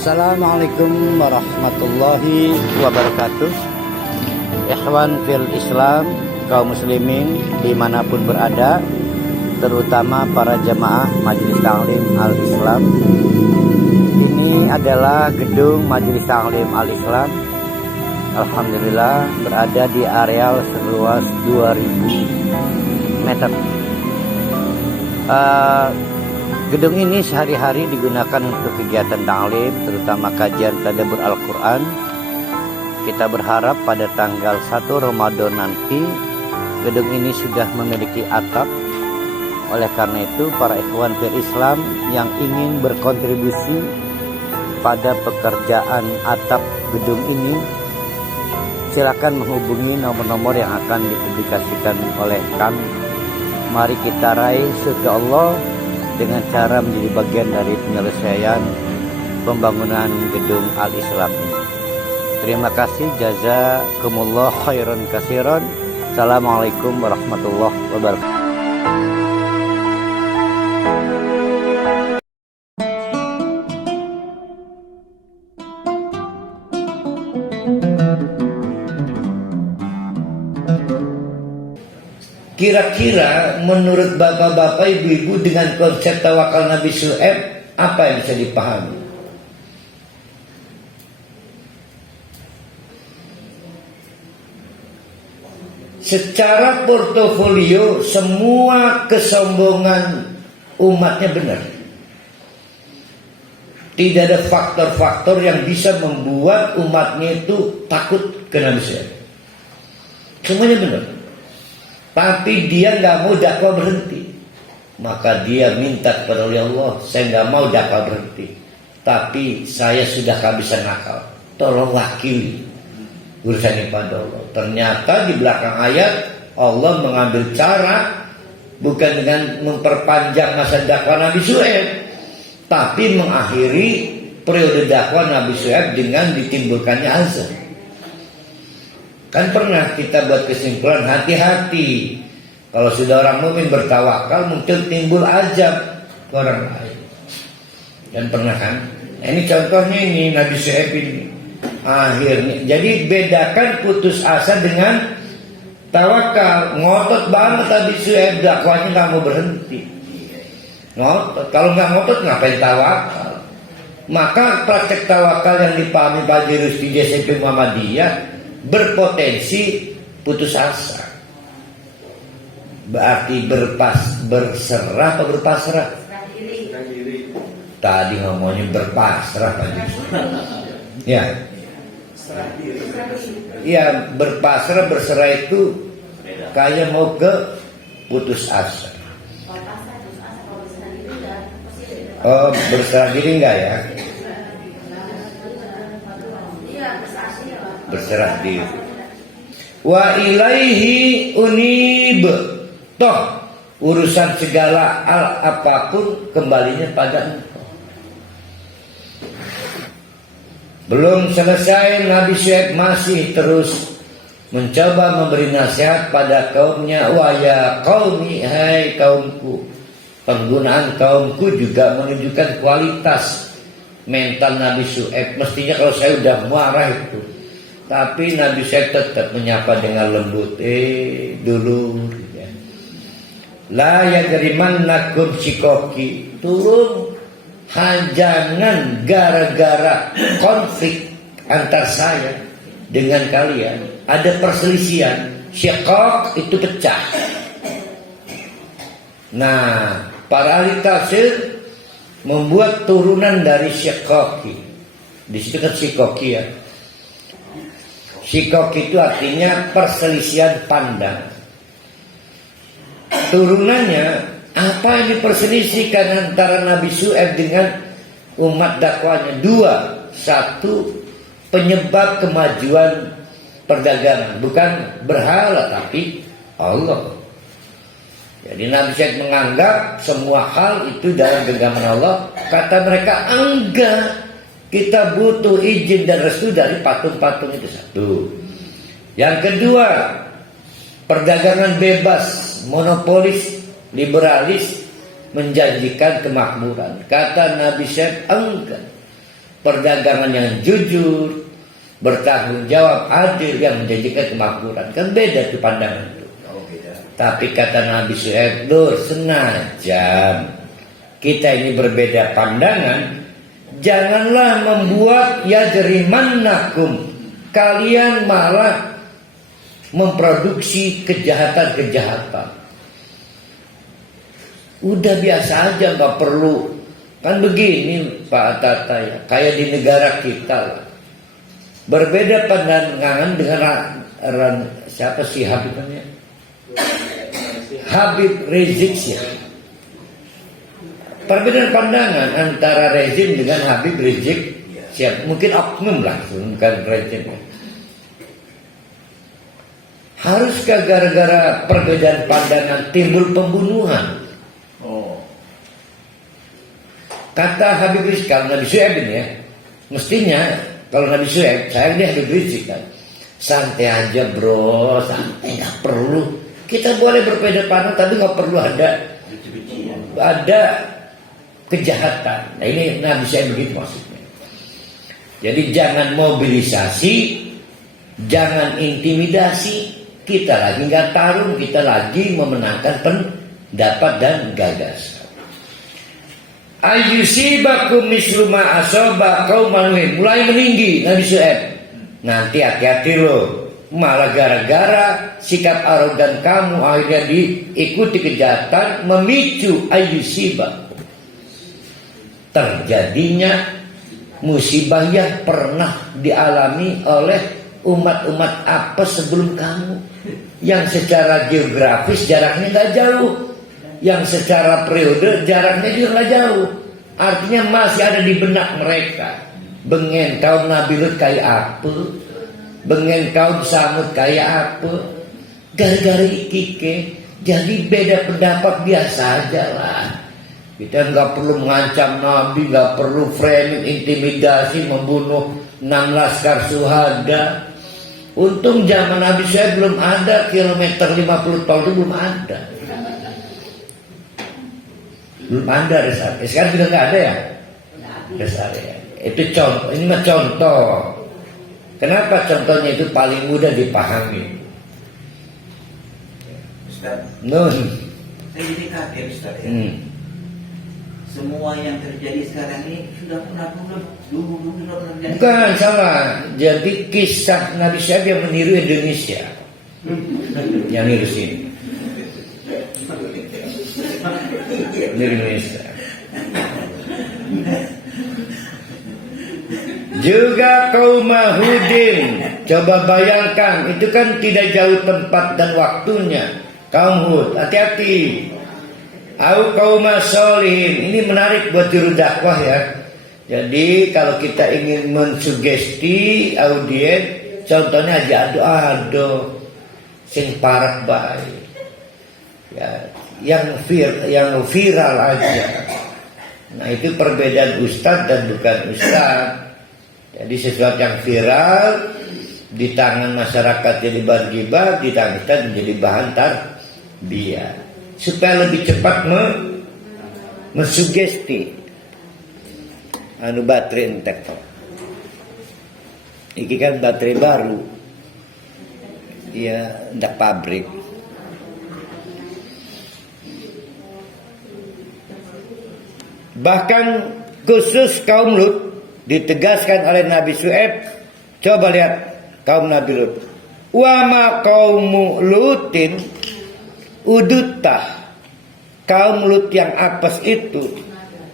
Assalamualaikum warahmatullahi wabarakatuh. Ikhwan fil Islam, kaum muslimin dimanapun berada, terutama para jamaah Majelis Taklim Al-Islam. Ini adalah gedung Majelis Taklim Al-Islam. Alhamdulillah berada di areal seluas 2000 meter. Gedung ini sehari-hari digunakan untuk kegiatan taklim, terutama kajian tadabbur Al-Quran. Kita berharap pada tanggal 1 Ramadan nanti gedung ini sudah memiliki atap. Oleh karena itu, para ikhwan fil Islam yang ingin berkontribusi pada pekerjaan atap gedung ini, silakan menghubungi nomor-nomor yang akan dipublikasikan oleh kami. Mari kita raih surga Allah dengan cara menjadi bagian dari penyelesaian pembangunan gedung Al-Islam ini. Terima kasih, jazakumullah khairan katsiran. Assalamualaikum warahmatullahi wabarakatuh. Kira-kira menurut bapak-bapak, ibu-ibu, dengan konsep tawakal Nabi Syuaib, apa yang bisa dipahami? Secara portofolio, semua kesombongan umatnya benar. Tidak ada faktor-faktor yang bisa membuat umatnya itu takut ke Nabi Syuaib. Semuanya benar. Tapi dia nggak mau dakwah berhenti. Maka dia minta kepada Allah, saya nggak mau dakwah berhenti, tapi saya sudah kehabisan akal. Tolong wakili urusan pada Allah. Ternyata di belakang ayat Allah mengambil cara bukan dengan memperpanjang masa dakwah Nabi Syuaib, tapi mengakhiri periode dakwah Nabi Syuaib dengan ditimbulkannya azab. Kan pernah kita buat kesimpulan, hati-hati kalau sudah orang mukmin bertawakal muncul timbul azab ke orang lain. Dan pernah kan? Ini contohnya ini Nabi Syuaib ini. Akhirnya, jadi bedakan putus asa dengan tawakal. Ngotot banget Nabi Syuaib, dakwahnya nggak mau berhenti. Ngotot. Kalau nggak ngotot ngapain tawakal? Maka praktek tawakal yang dipahami Pak Jirus di SMP Muhammadiyah berpotensi putus asa. Berarti berserah atau berpasrah? Tadi ngomongnya berpasrah Pak Jirus. Ya. Ya, berpasrah, berserah itu kayak mau ke putus asa. Oh, berserah diri enggak ya? Berserah diri. Wa ilaihi unib. Toh urusan segala apapun kembalinya pada Engkau. Belum selesai, Nabi Syuaib masih terus mencoba memberi nasihat pada kaumnya. Wa ya qaumi, hai kaumku. Penggunaan kaumku juga menunjukkan kualitas mental Nabi Syuaib. Mestinya kalau saya udah marah itu, tapi Nabi Syuaib tetap menyapa dengan lembut. Dulu ya. La yajrimannakum shikoki. Turun, jangan gara-gara konflik antar saya dengan kalian ada perselisihan. Syikok itu pecah. Nah, para ahli tafsir membuat turunan dari syikoki. Di situ kan syikoki ya. Syikok itu artinya perselisihan pandang. Turunannya, apa yang diperselisihkan antara Nabi Syuaib dengan umat dakwahnya? Dua. Satu, penyebab kemajuan perdagangan. Bukan berhala, tapi Allah. Jadi Nabi Syuaib menganggap semua hal itu dalam genggaman Allah. Kata mereka, enggak. Kita butuh izin dan restu dari patung-patung itu. Satu. Yang kedua, perdagangan bebas, monopolis, liberalis, menjanjikan kemakmuran. Kata Nabi Syuaib, enggak. perdagangan yang jujur, bertanggung jawab, adil, yang menjanjikan kemakmuran. Kan beda tuh pandangan itu. Tapi kata Nabi Syuaib, senajan kita ini berbeda pandangan, janganlah membuat yajrimannakum, kalian malah memproduksi kejahatan-kejahatan. Udah biasa aja, nggak perlu. Kan begini Pak Tata ya, kayak di negara kita lah. Berbeda pandangan dengan siapa sih Habibnya? Habib Rizik ya. Perbedaan pandangan antara rezim dengan Habib Rizik siap, mungkin oknum lah, bukan rezim. Haruskah gara-gara perbedaan pandangan timbul pembunuhan? Kata Habib Rizik, kalau Nabi Syuaib ini ya, mestinya kalau Nabi Syuaib, saya ini Habib Rizik kan, santai aja bro, santai, nggak perlu. Kita boleh berbeda pandangan, tapi nggak perlu ada kejahatan. Nah ini Nabi Syuaib begitu maksudnya. Jadi jangan mobilisasi, jangan intimidasi. Kita lagi nggak tarung, kita lagi memenangkan pendapat dan gagasan. Ayyusibakum mislu ma asaba qauman Nuh. Mulai meninggi Nabi Syuaib. Nanti hati-hati loh. Malah gara-gara sikap arogan kamu akhirnya diikuti kejahatan, memicu ayyusiba, terjadinya musibah yang pernah dialami oleh umat-umat apa sebelum kamu, yang secara geografis jaraknya nggak jauh, yang secara periode jaraknya juga nggak jauh. Artinya masih ada di benak mereka. Bengen kaum Nabi Lut kayak apa, bengen kaum Samud kayak apa, gara-gara ikike. Jadi beda pendapat biasa aja lah. Kita nggak perlu mengancam Nabi, nggak perlu framing, intimidasi, membunuh 6 laskar syuhada. Untung zaman Nabi Syuaib belum ada, kilometer 50 tol itu belum ada. Belum ada rest area. Sekarang juga nggak ada ya rest area. Itu contoh, ini mah contoh. Kenapa contohnya itu paling mudah dipahami? Ustaz, Nun. saya jadi kaget Ustaz ya. Semua yang terjadi sekarang ini sudah pernah dulu sudah pernah terjadi. Bukan, salah. Jadi kisah Nabi Syuaib yang meniru Indonesia. Yang niru sini. Meniru Indonesia. Juga kaum Hudin, coba bayangkan, itu kan tidak jauh tempat dan waktunya. Kaum Hud, hati-hati. Au kaum Sholihin, ini menarik buat juru dakwah ya. Jadi kalau kita ingin mensugesti audien, contohnya aja ado sing parat baik. Ya, yang viral aja. Nah itu perbedaan ustadz dan bukan ustadz. Jadi sesuatu yang viral di tangan masyarakat jadi bahan gibah, di tangan kita menjadi bahan tarbiyah. Supaya lebih cepat mensugesti. Anu baterai entek. Iki kan baterai baru. Ya, ndak pabrik. Bahkan khusus kaum Lut ditegaskan oleh Nabi Syuaib. Coba lihat kaum Nabi Lut. Wa ma qaumu Lutin udutah. Kaum Lut yang apes itu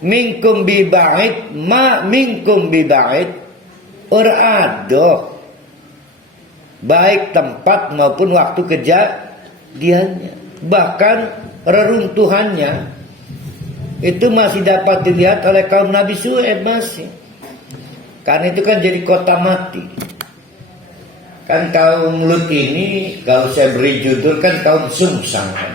minkum bibait ma minkum bibait urado, baik tempat maupun waktu kejadiannya, bahkan reruntuhannya itu masih dapat dilihat oleh kaum Nabi Syuaib masih. Karena itu kan jadi kota mati. Kan kaum Lut ini kalau saya beri judul kan kaum sungsang kan.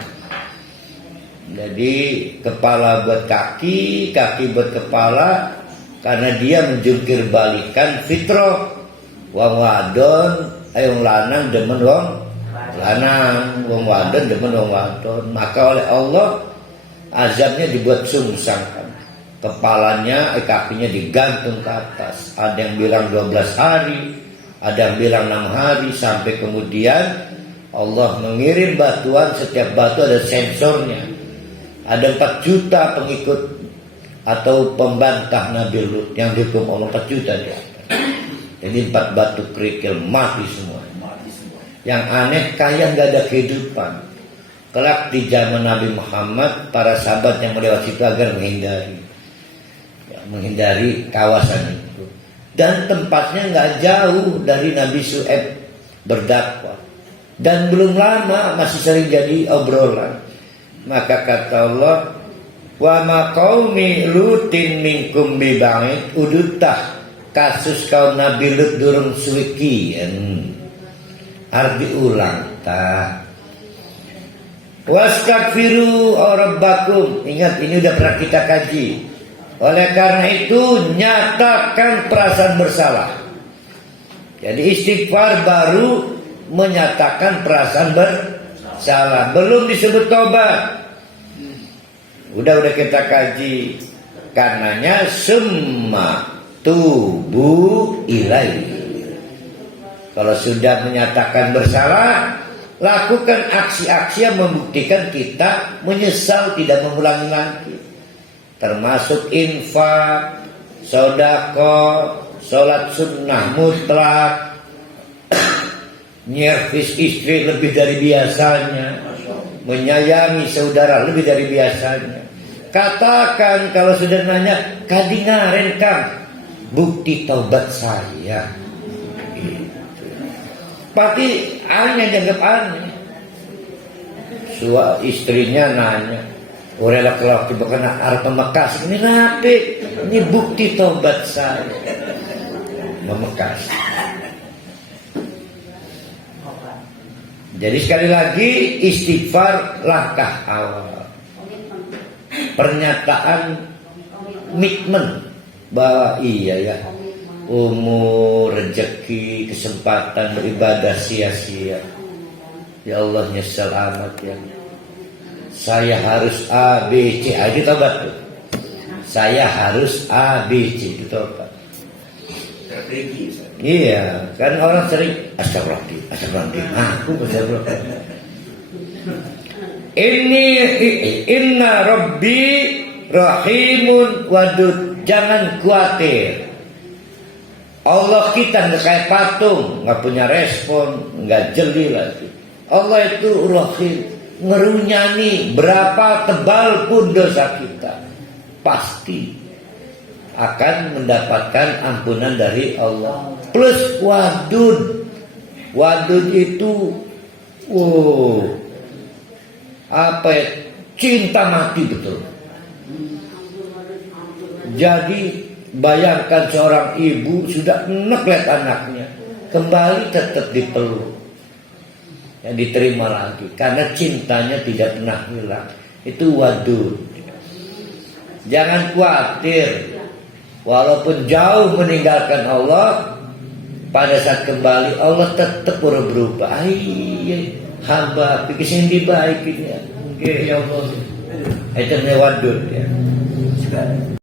Jadi kepala buat kaki, kaki buat kepala, karena dia menjungkir balikan fitrah. Wong wadon, wong lanang demen wong lanang, wong wadon demen wong wadon. Maka oleh Allah azabnya dibuat sungsang kan. kepalanya, kakinya digantung ke atas. Ada yang bilang 12 hari, ada yang bilang 6 hari, sampai kemudian Allah mengirim batuan. Setiap batu ada sensornya. Ada 4 juta pengikut atau pembantah Nabi Lut yang dihukum Allah, 4 juta dia. Jadi 4 batu kerikil mati semua. Yang aneh, kaya nggak ada kehidupan. Kelak di zaman Nabi Muhammad, para sahabat yang melewati itu agar menghindari kawasan itu. Dan tempatnya nggak jauh dari Nabi Syuaib berdakwah. Dan belum lama masih sering jadi obrolan. Maka kata Allah, wa ma qaumi lutin minkum bi ba'id, udutah kasus kaum Nabi Lut durung suwikian. Harus diulang ta. Wastaghfiru rabbakum. Ingat, ini udah pernah kita kaji. Oleh karena itu nyatakan perasaan bersalah. Jadi istighfar baru menyatakan perasaan bersalah, belum disebut tobat. Udah kita kaji. Karenanya summa tubu ilaihi. Kalau sudah menyatakan bersalah, lakukan aksi-aksi yang membuktikan kita menyesal, tidak mengulangi lagi. Termasuk infak, sedekah, sholat sunnah mutlak, nyervis istri lebih dari biasanya, menyayangi saudara lebih dari biasanya. Katakan kalau sudah nanya, kadingaren Kang, bukti taubat saya. Pasti aneh, dianggap aneh. Istrinya nanya, orang laki-laki bukan arep memekas, ini nabi, ini bukti taubat saya. Memekas. Jadi sekali lagi, istighfar langkah awal. Pernyataan komitmen bahwa iya ya, umur, rezeki, kesempatan beribadah sia-sia. Ya Allah, nyesel amat ya. Saya harus A, B, C. Itu tobat tuh. Saya harus A, B, C. Itu tobat. Iya, kan orang sering astagfirullahaladzim. Aku astagfirullahaladzim. Inna Rabbi Rahimun Wadud. Jangan khawatir. Allah kita nggak kayak patung, nggak punya respon, nggak jeli lagi. Allah itu Rahim, ngerunyani berapa tebal pun dosa kita, pasti akan mendapatkan ampunan dari Allah. Plus wadud, wadud itu, apa ya? Cinta mati betul. Jadi bayangkan seorang ibu sudah enek lihat anaknya, kembali tetap dipeluk, yang diterima lagi karena cintanya tidak pernah hilang. Itu wadud. Jangan khawatir, walaupun jauh meninggalkan Allah, pada saat kembali Allah tetap berubah. Hamba pikir dibaikinya, ya Allah. Itu wadud ya. Sekarang